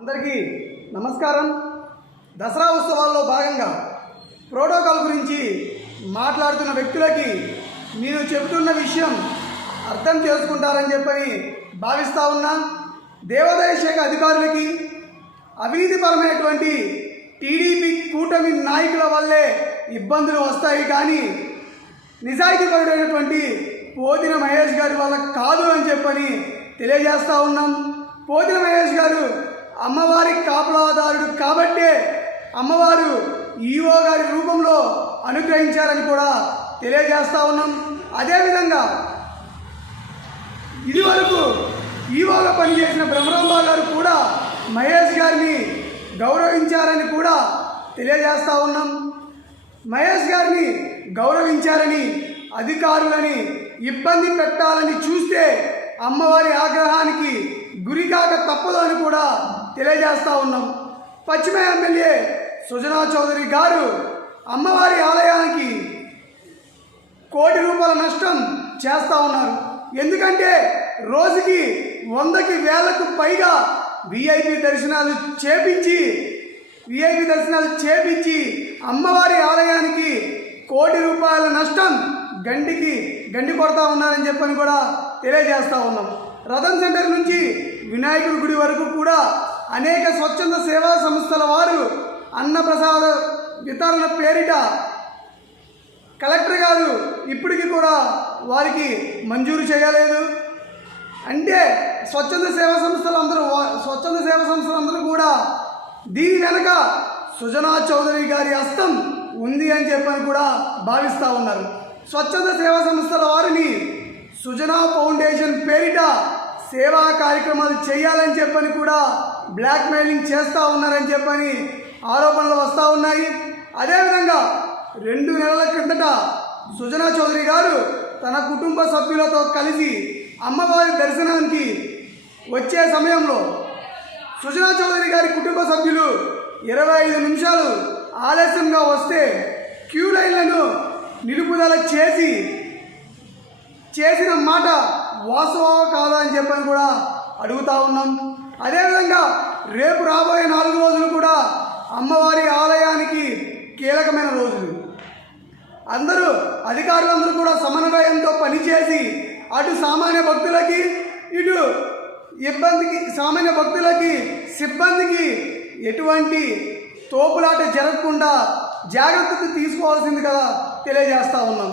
అందరికీ నమస్కారం. దసరా ఉత్సవాల్లో భాగంగా ప్రోటోకాల్ గురించి మాట్లాడుతున్న వ్యక్తులకి నేను చెబుతున్న విషయం అర్థం చేసుకుంటారని చెప్పని భావిస్తూ ఉన్నా. దేవాదాయ శాఖ అధికారులకి అవినీతిపరమైనటువంటి టీడీపీ కూటమి నాయకుల వల్లే ఇబ్బందులు వస్తాయి, కానీ నిజాయితీపరుడైనటువంటి పోతిన మహేష్ గారి వల్ల కాదు అని చెప్పని తెలియజేస్తూ ఉన్నాం. పోతిన మహేష్ గారు అమ్మవారి కాపలాదారుడు కాబట్టే అమ్మవారు ఈవో గారి రూపంలో అనుగ్రహించారని కూడా తెలియజేస్తూ ఉన్నాం. అదేవిధంగా ఇదివరకు ఈవోగా పనిచేసిన బ్రహ్మరాంబ గారు కూడా మహేష్ గారిని గౌరవించారని కూడా తెలియజేస్తూ ఉన్నాం. మహేష్ గారిని గౌరవించారని అధికారులని ఇబ్బంది పెట్టాలని చూస్తే అమ్మవారి ఆగ్రహానికి గురికాక తప్పదు అని కూడా తెలియజేస్తూ ఉన్నాం. పశ్చిమ ఎమ్మెల్యే సుజనా చౌదరి గారు అమ్మవారి ఆలయానికి ₹1 కోటి నష్టం చేస్తూ ఉన్నారు. ఎందుకంటే రోజుకి 100కి 1000కు పైగా విఐపి దర్శనాలు చేపించి అమ్మవారి ఆలయానికి ₹1 కోటి నష్టం గండి కొడతా ఉన్నారని చెప్పని కూడా తెలియజేస్తూ ఉన్నాం. రథం సెంటర్ నుంచి వినాయకుడి గుడి వరకు కూడా అనేక స్వచ్ఛంద సేవా సంస్థల వారు అన్నప్రసాద వితరణ పేరిట కలెక్టర్ గారు ఇప్పటికీ కూడా వారికి మంజూరు చేయలేదు. అంటే స్వచ్ఛంద సేవా సంస్థలందరూ కూడా దీని వెనక సుజనా చౌదరి గారి హస్తం ఉంది అని చెప్పని కూడా భావిస్తూ ఉన్నారు. స్వచ్ఛంద సేవా సంస్థల వారిని సుజనా ఫౌండేషన్ పేరిట సేవా కార్యక్రమాలు చేయాలని చెప్పని కూడా బ్లాక్మెయిలింగ్ చేస్తూ ఉన్నారని చెప్పని ఆరోపణలు వస్తూ ఉన్నాయి. అదేవిధంగా 2 నెలల క్రిందట సుజనా చౌదరి గారు తన కుటుంబ సభ్యులతో కలిసి అమ్మవారి దర్శనానికి వచ్చే సమయంలో సుజనా చౌదరి గారి కుటుంబ సభ్యులు 25 నిమిషాలు ఆలస్యంగా వస్తే క్యూ లైన్లను నిలుపుదల చేసిన మాట వాస్తవా కాదా అని చెప్పని కూడా అడుగుతూ ఉన్నాం. అదేవిధంగా రేపు రాబోయే 4 రోజులు కూడా అమ్మవారి ఆలయానికి కీలకమైన రోజులు. అధికారులందరూ కూడా సమన్వయంతో పనిచేసి అటు సామాన్య భక్తులకి సిబ్బందికి ఎటువంటి తోపులాట జరగకుండా జాగ్రత్తలు తీసుకోవాల్సింది కదా తెలియజేస్తూ ఉన్నాం.